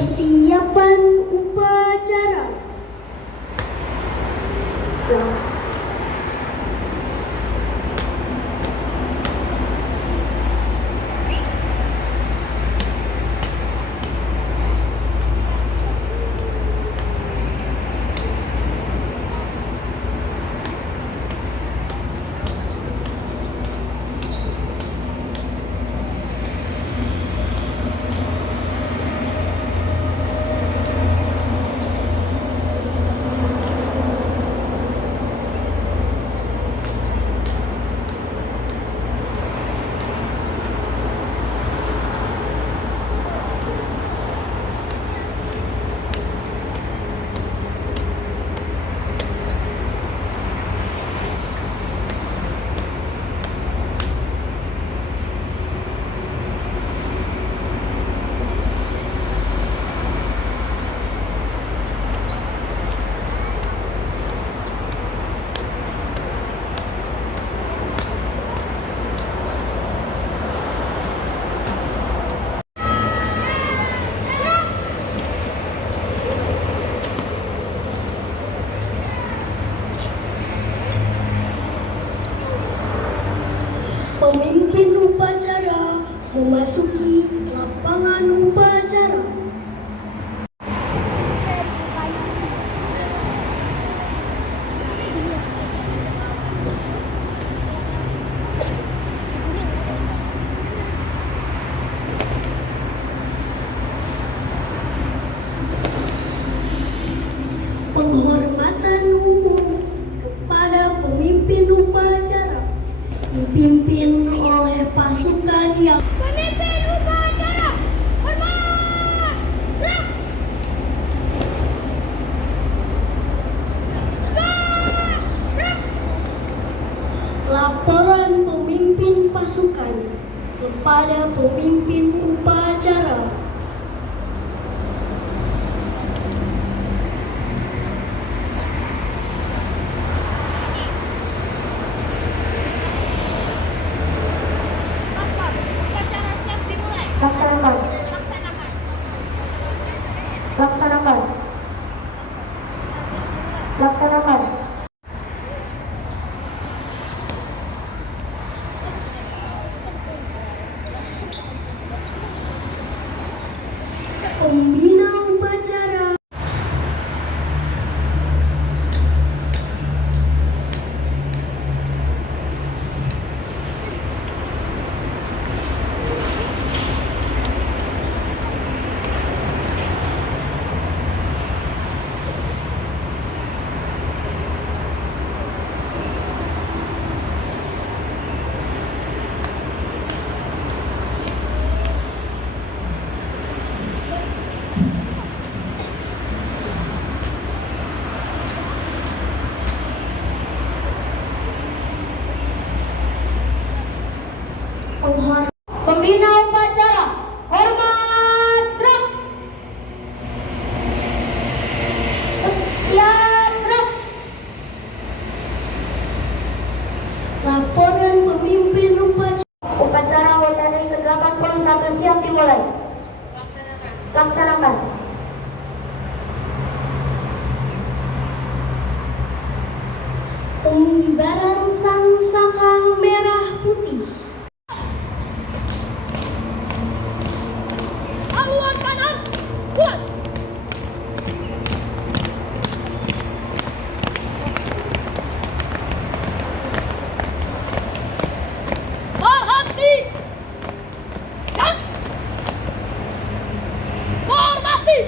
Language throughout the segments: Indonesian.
Persiapan upacara. Pemimpin upacara memasuki lapangan upacara. Penghormatan umum kepada pemimpin upacara dipimpin oleh pasukan yang Pemimpin upacara, hormat! Gerak! Gerak! laporan pemimpin pasukan kepada pemimpin upacara. Lapor, upacara siap dimulai. Laksanakan, Laksanakan. laksanakan, laksanakan. Pembina upacara. Pembina upacara, hormat, gerak. Siap, gerak. Laporan pemimpin upacara WTNI ke-81 siap dimulai. Laksanakan. Pengibaran sangsaka merah putih. Haluan kanan, kuat! Berhenti! Dan formasi!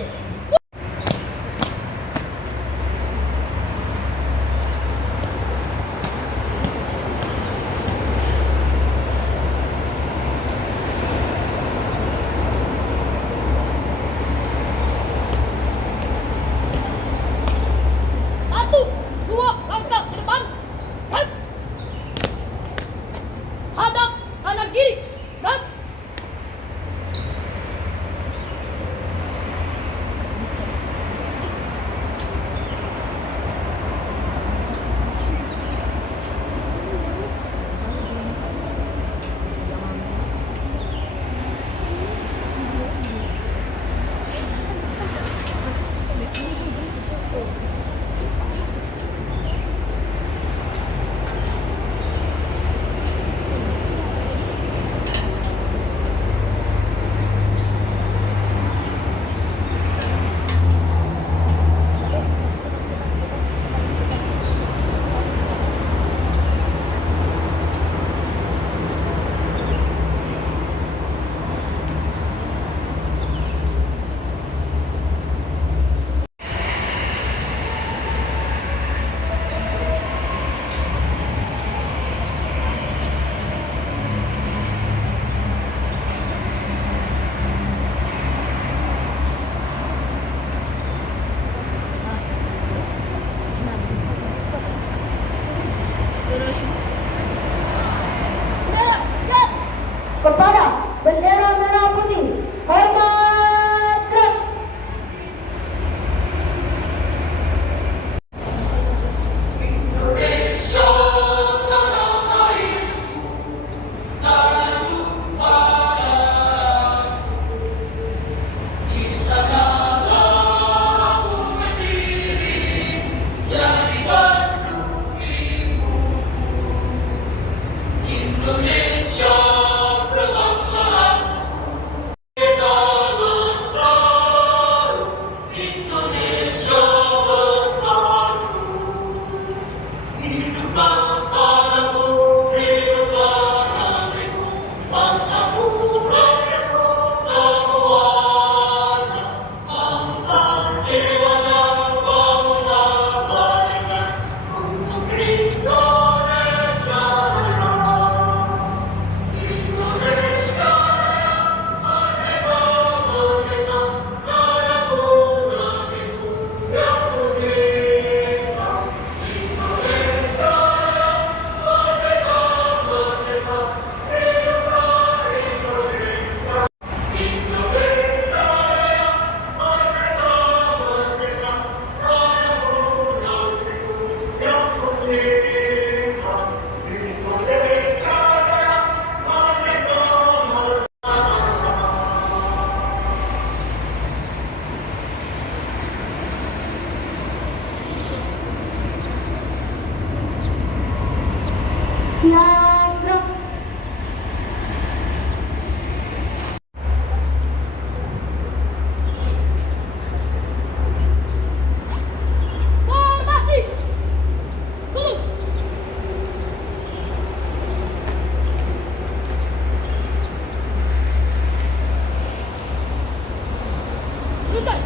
Luruskan.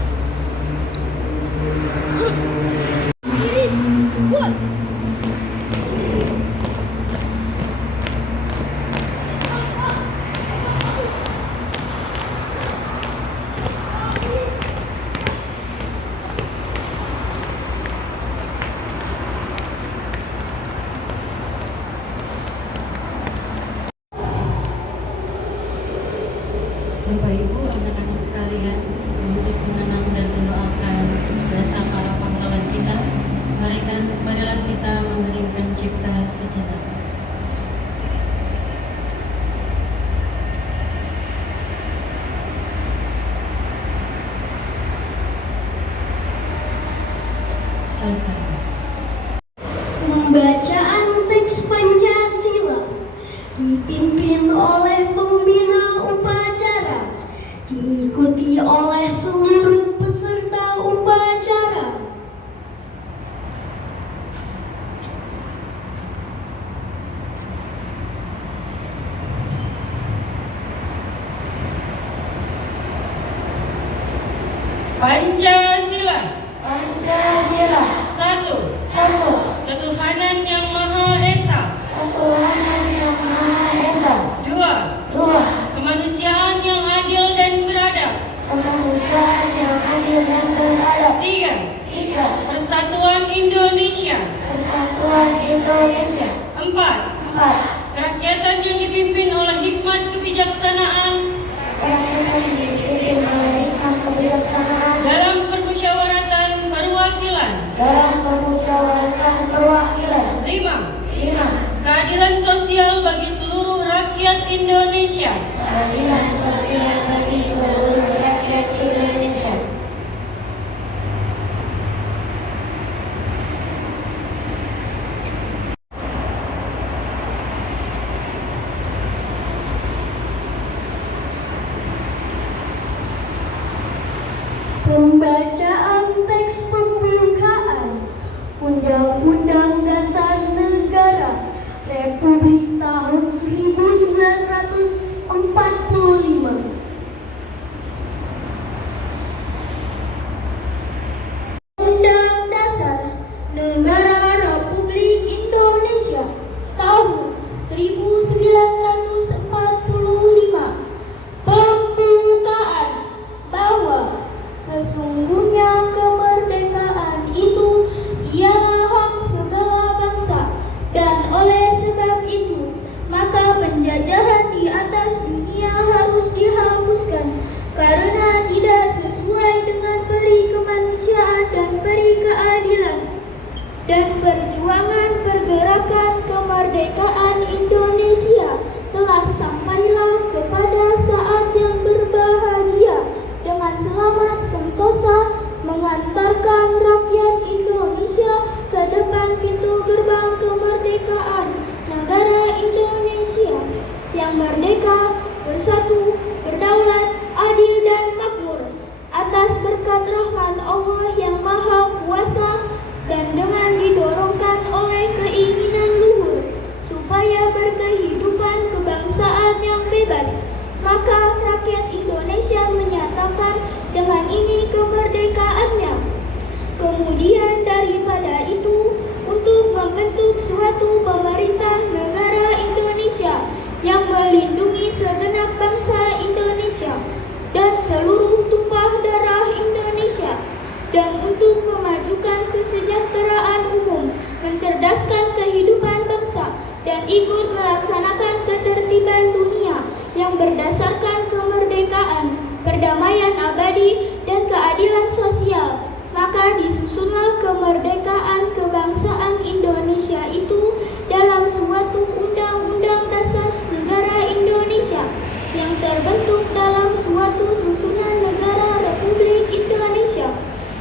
Lurus. Kiri. Kuat. Bapak Ibu, anak-anak sekalian, untuk mengenang dan mendoakan jasa para pahlawan kita, marilah kita mengeringkan cipta sejenak. Selesai. Pembacaan teks Pancasila dipimpin oleh pembina upacara, diikuti oleh seluruh peserta upacara. Pancasila. Pancasila. Satu. Satu. Ketuhanan yang Maha Esa. Ketuhanan yang Maha Esa. Dua. Dua. Kemanusiaan yang adil dan beradab. Kemanusiaan yang adil dan beradab. Tiga. Tiga. Persatuan Indonesia. Persatuan Indonesia. Empat. Empat. Kerakyatan yang dipimpin oleh hikmat kebijaksanaan dalam permusyawaratan perwakilan. Lima. Lima. Keadilan sosial bagi seluruh rakyat Indonesia. Keadilan sosial bagi seluruh rakyat Indonesia. Pembacaan teks pembukaan Undang-Undang Dasar Negara Republik tahun 1945. Undang Dasar Negara Republik Indonesia tahun 1945. Pembukaan bahwa sesungguhnya kemerdekaan itu ialah hak segala bangsa, dan oleh sebab itu maka penjajahan di atas dunia harus dihapuskan karena tidak sesuai dengan peri kemanusiaan dan peri keadilan. Dan perjuangan pergerakan kemerdekaan Indonesia telah sampailah kepada saat yang berbahagia dengan selamat sentosa mengantarkan rakyat Indonesia ke depan pintu gerbang kemerdekaan negara Indonesia yang merdeka, bersatu, berdaulat, adil dan makmur atas berkat rahmat Allah yang Maha Kuasa, dan dengan didorongkan oleh keinginan luhur supaya berkehidupan kebangsaan yang bebas, maka rakyat Indonesia menyatakan dengan ini kemerdekaannya. Kemudian daripada itu, untuk membentuk suatu pemerintah negara Indonesia yang melindungi segenap bangsa Indonesia dan seluruh tumpah darah Indonesia, dan untuk memajukan kesejahteraan umum, mencerdaskan kehidupan bangsa, dan ikut melaksanakan ketertiban dunia yang berdasarkan kemerdekaan, perdamaian abadi, dan keadilan sosial. Maka disusunlah kemerdekaan kebangsaan Indonesia itu dalam suatu undang-undang dasar negara Indonesia yang terbentuk dalam suatu susunan negara Republik Indonesia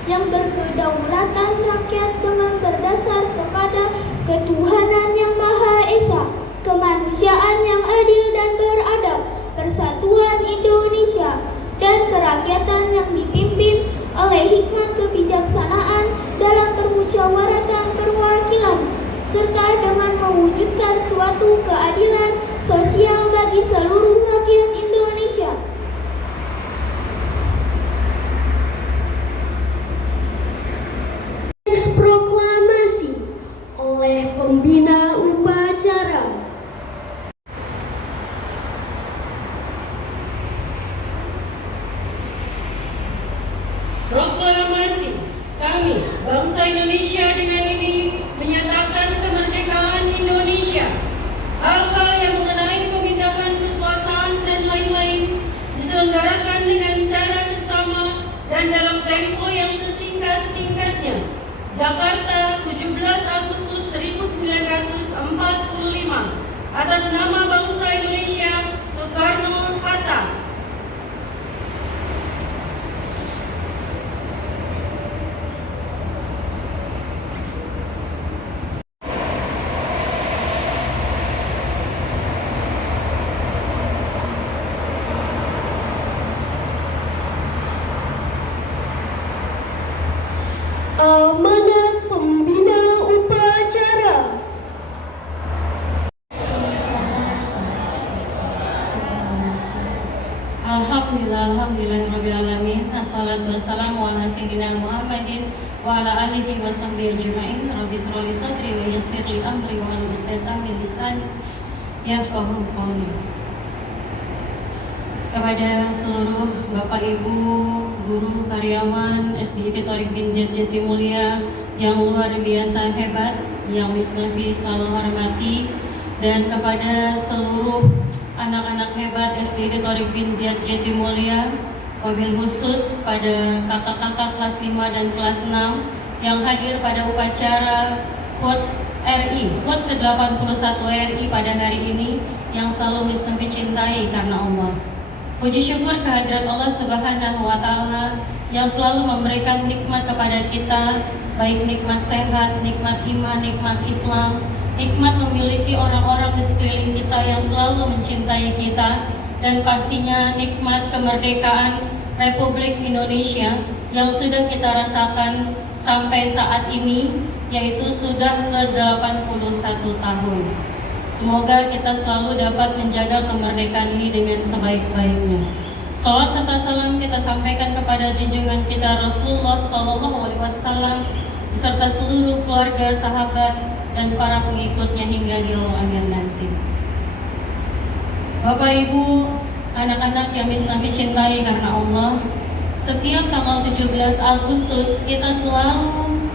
yang berkedaulatan rakyat dengan berdasar kepada ketuhanan yang Maha Esa, kemanusiaan yang adil dan beradab, persatuan Indonesia, dan kerakyatan yang dipimpin oleh hikmat kebijaksanaan dalam permusyawaratan perwakilan, serta dengan mewujudkan suatu keadilan sosial bagi seluruh rakyat Indonesia. Indonesia dengan ini menyatakan kemerdekaan Indonesia. Hal-hal yang mengenai pemindahan kekuasaan dan lain-lain diselenggarakan dengan cara sesama dan dalam tempo yang sesingkat-singkatnya. Jakarta, 17 Agustus 1945. Atas nama bangsa Indonesia, Soekarno-Hatta. Amanat pembina upacara. Alhamdulillahirrabbilalamin. Assalatu wassalamu ala sayyidina Muhammadin wa ala alihi wa sahbihi ajma'in. Rabbi shrah li sadri wa yassir li amri wa hlul 'uqdatam min lisani yafqahu qawli. Kepada seluruh Bapak Ibu, guru, karyawan SDIT Thoriq bin Ziyad Jatimulya yang luar biasa hebat, yang Miss Nafi selalu hormati, dan kepada seluruh anak-anak hebat SDIT Thoriq bin Ziyad Jatimulya, wabil khusus pada kakak-kakak kelas 5 dan kelas 6 yang hadir pada upacara HUT RI, HUT ke-81 RI pada hari ini, yang selalu Miss Nafi cintai karena Allah. Puji syukur kehadirat Allah Subhanahu wa Ta'ala yang selalu memberikan nikmat kepada kita, baik nikmat sehat, nikmat iman, nikmat Islam, nikmat memiliki orang-orang di sekeliling kita yang selalu mencintai kita, dan pastinya nikmat kemerdekaan Republik Indonesia yang sudah kita rasakan sampai saat ini, yaitu sudah ke-81 tahun. Semoga kita selalu dapat menjaga kemerdekaan ini dengan sebaik-baiknya. Salawat serta salam kita sampaikan kepada junjungan kita Rasulullah SAW beserta seluruh keluarga, sahabat, dan para pengikutnya hingga di akhir nanti. Bapak Ibu, anak-anak yang Miss Nafi cintai karena Allah, setiap tanggal 17 Agustus kita selalu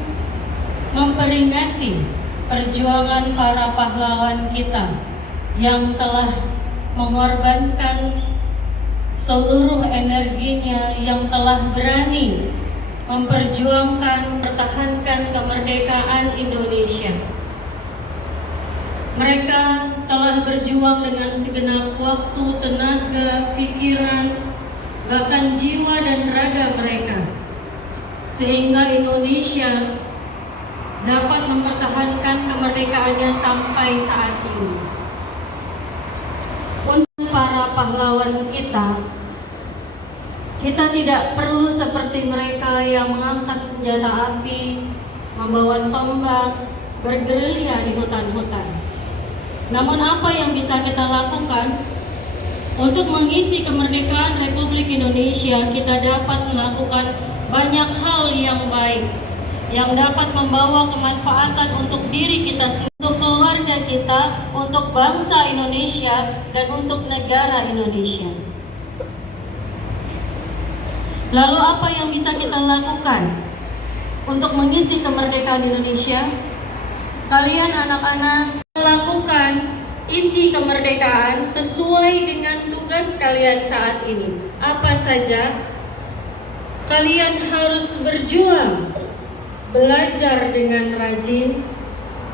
memperingati perjuangan para pahlawan kita yang telah mengorbankan seluruh energinya, yang telah berani memperjuangkan, pertahankan kemerdekaan Indonesia. Mereka telah berjuang dengan segenap waktu, tenaga, pikiran, bahkan jiwa dan raga mereka, sehingga Indonesia dapat mempertahankan kemerdekaannya sampai saat ini. Untuk para pahlawan kita tidak perlu seperti mereka yang mengangkat senjata api, membawa tombak, bergerilya di hutan-hutan. Namun apa yang bisa kita lakukan untuk mengisi kemerdekaan Republik Indonesia? Kita dapat melakukan banyak hal yang baik, yang dapat membawa kemanfaatan untuk diri kita, untuk keluarga kita, untuk bangsa Indonesia, dan untuk negara Indonesia. Lalu apa yang bisa kita lakukan untuk mengisi kemerdekaan Indonesia? Kalian anak-anak melakukan isi kemerdekaan sesuai dengan tugas kalian saat ini. Apa saja? Kalian harus berjuang, belajar dengan rajin,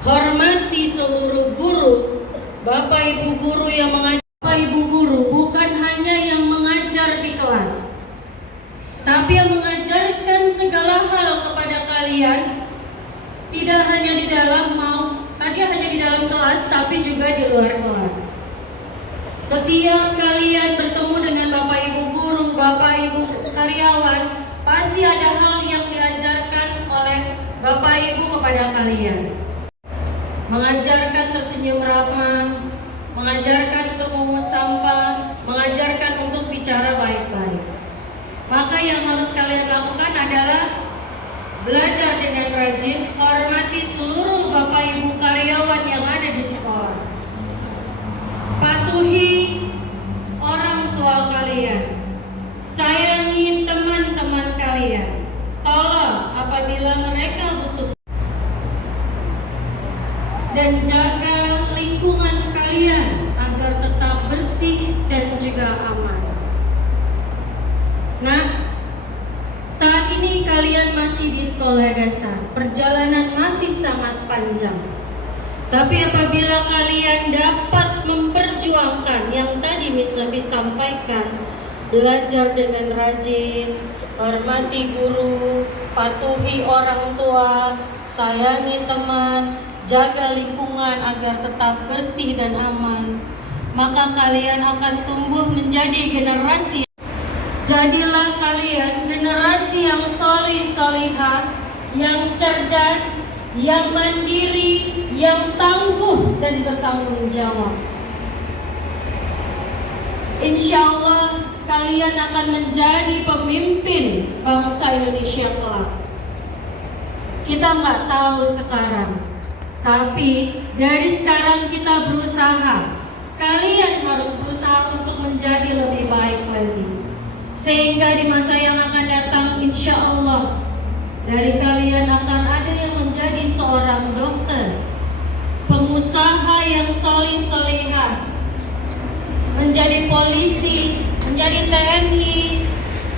hormati seluruh guru, Bapak Ibu guru yang mengajar. Bapak Ibu guru bukan hanya yang mengajar di kelas, tapi yang mengajarkan segala hal kepada kalian, tidak hanya di dalam hanya di dalam kelas, tapi juga di luar kelas. Setiap kalian bertemu dengan Bapak Ibu guru, Bapak Ibu karyawan, pasti ada hal yang diajarkan oleh Bapak Ibu kepada kalian. Mengajarkan tersenyum ramah, mengajarkan untuk memungut sampah, mengajarkan untuk bicara baik-baik. Maka yang harus kalian lakukan adalah belajar dengan rajin, hormati seluruh Bapak Ibu karyawan yang ada di sekolah. Patuhi orang tua kalian. Sayangi teman-teman kalian. Tolong apabila mereka butuh kalian masih di sekolah dasar, perjalanan masih sangat panjang. Tapi apabila kalian dapat memperjuangkan yang tadi Miss Nafis sampaikan, belajar dengan rajin, hormati guru, patuhi orang tua, sayangi teman, jaga lingkungan agar tetap bersih dan aman, maka kalian akan tumbuh menjadi generasi. Jadilah kalian generasi yang solih-solihah, yang cerdas, yang mandiri, yang tangguh dan bertanggung jawab. Insya Allah kalian akan menjadi pemimpin bangsa Indonesia kelak. Kita nggak tahu sekarang, tapi dari sekarang kita berusaha. Kalian harus berusaha untuk menjadi lebih baik lagi, sehingga di masa yang akan datang insya Allah dari kalian akan ada yang menjadi seorang dokter, pengusaha yang solih-solihah, menjadi polisi, menjadi TNI,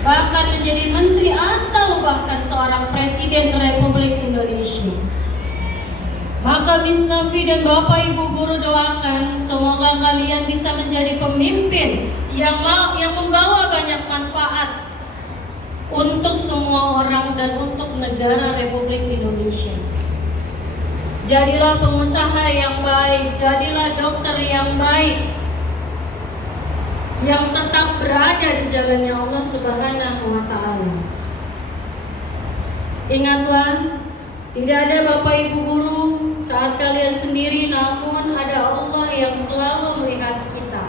bahkan menjadi menteri atau bahkan seorang presiden Republik Indonesia. Maka Miss Nafi dan Bapak Ibu guru doakan semoga kalian bisa menjadi pemimpin yang membawa banyak manfaat untuk semua orang dan untuk negara Republik Indonesia. Jadilah pengusaha yang baik, jadilah dokter yang baik, yang tetap berada di jalannya Allah Subhanahu wa Ta'ala. Ingatlah, tidak ada Bapak Ibu guru saat kalian sendiri, namun ada Allah yang selalu melihat kita.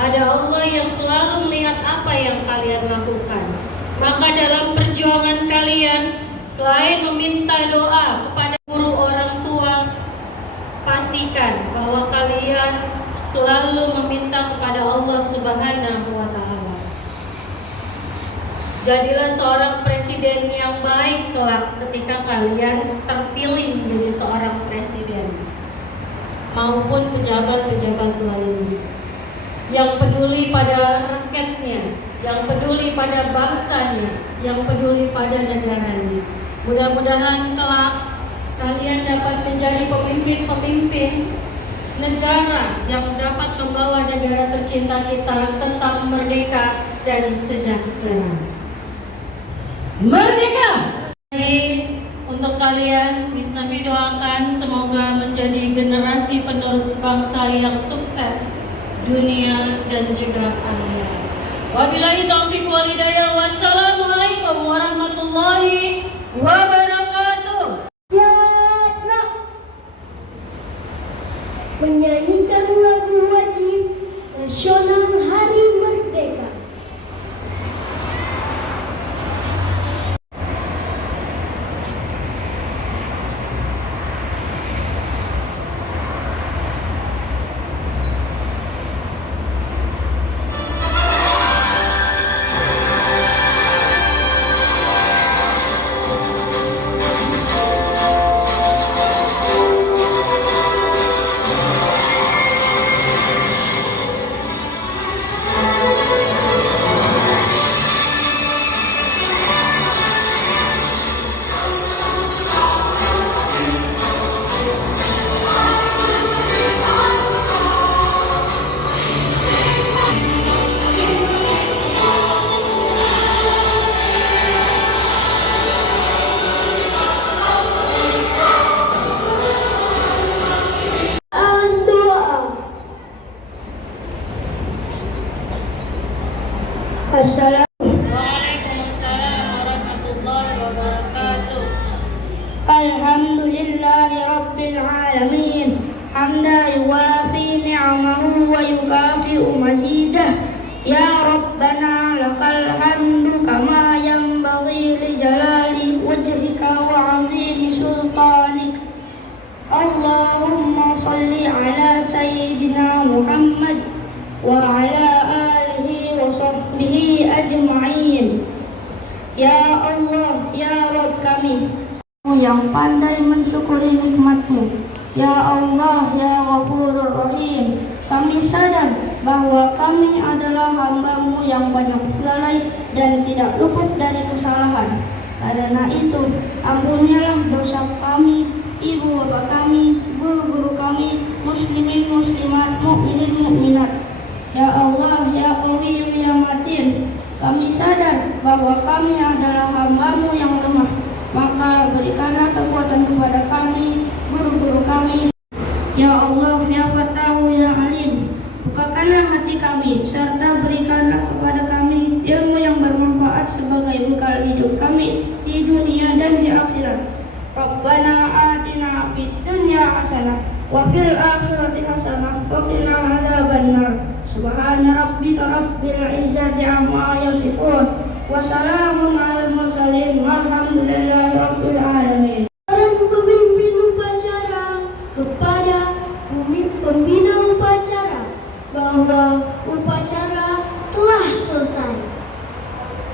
Ada Allah yang selalu melihat apa yang kalian lakukan. Maka dalam perjuangan kalian, selain meminta doa kepada guru orang tua, pastikan bahwa kalian selalu meminta kepada Allah Subhanahu wa Ta'ala. Jadilah seorang presiden yang baik kelak ketika kalian terpilih menjadi seorang presiden, maupun pejabat-pejabat lainnya yang peduli pada rakyatnya, yang peduli pada bangsanya, yang peduli pada negaranya. Mudah-mudahan kelak kalian dapat menjadi pemimpin-pemimpin negara yang dapat membawa negara tercinta kita tetap merdeka dan sejahtera. Merdeka! Jadi untuk kalian, Miss Nafi doakan semoga menjadi generasi penerus bangsa yang sukses dunia dan juga akhirat. Wabillahi taufiq wal hidayah. Wassalamualaikum warahmatullahi wabarakatuh. Ya nak menyanyikan lagu wajib nasional Hari Merdeka. Waalaikumsalam warahmatullahi wabarakatuh. Alhamdulillahi Rabbil Alamin hamda yuwafi ni'amahu wa yukafi'u mazidah. Ya Rabbana lakal hamdu kama yanbaghi li jalali wajhika wa azimi sultanik. Allahumma salli ala Sayyidina Muhammad wa ala alihi wa sahbihi ajma'in. Ya Allah, ya Rabb kami yang pandai mensyukuri nikmat-Mu. Ya Allah, ya Ghafurur Rahim, kami sadar bahwa kami adalah hamba-Mu yang banyak lalai dan tidak luput dari kesalahan. Karena itu, ampunilah dosa kami, ibu bapak kami, guru-guru kami, muslimin muslimat, mukminin mukminat. Ya Allah, ya Qawi, ya Matin, kami sadar bahwa kami adalah hamba-Mu yang lemah. Maka berikanlah kekuatan kepada kami, guru-guru kami. Ya Allah, ya Fattahu, ya Alim, bukakanlah hati kami, serta berikanlah kepada kami ilmu yang bermanfaat sebagai bekal hidup kami di dunia dan di akhirat. Rabbana atina fid dunya hasanah wa fil akhirati hasanah wa qina adzabannar. Subhana rabbika rabbil izzati amma yasifun wa salamun alal mursalin walhamdulillahi rabbil alamin. Seorang pemimpin upacara kepada pembina upacara bahwa upacara telah selesai.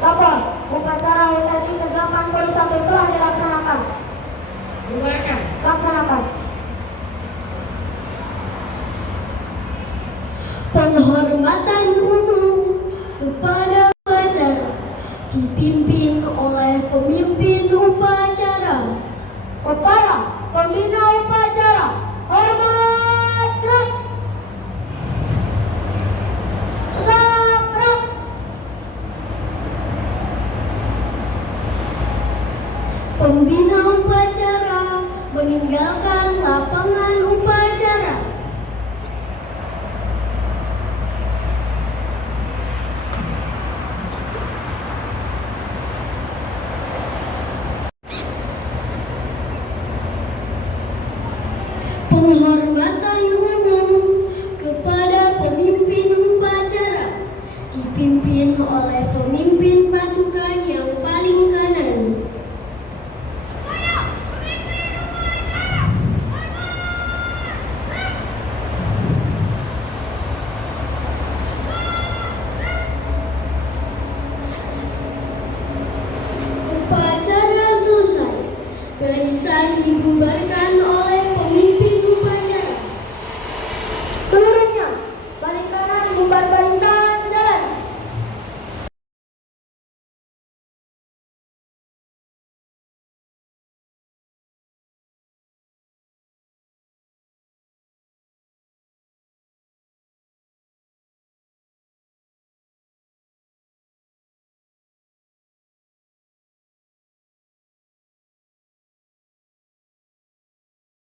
Bapak, upacara yang tadi tegakkan bersatu telah dilaksanakan. Laksanakan. Penghormatan umum kepada upacara dipimpin oleh pemimpin upacara. Kepada pembina upacara, hormat gerak. Gerak. Pembina upacara meninggalkan lapangan upacara. Penghormatan umum kepada pemimpin upacara dipimpin oleh pemimpin pasukan yang paling kanan. Upacara selesai, barisan dibubarkan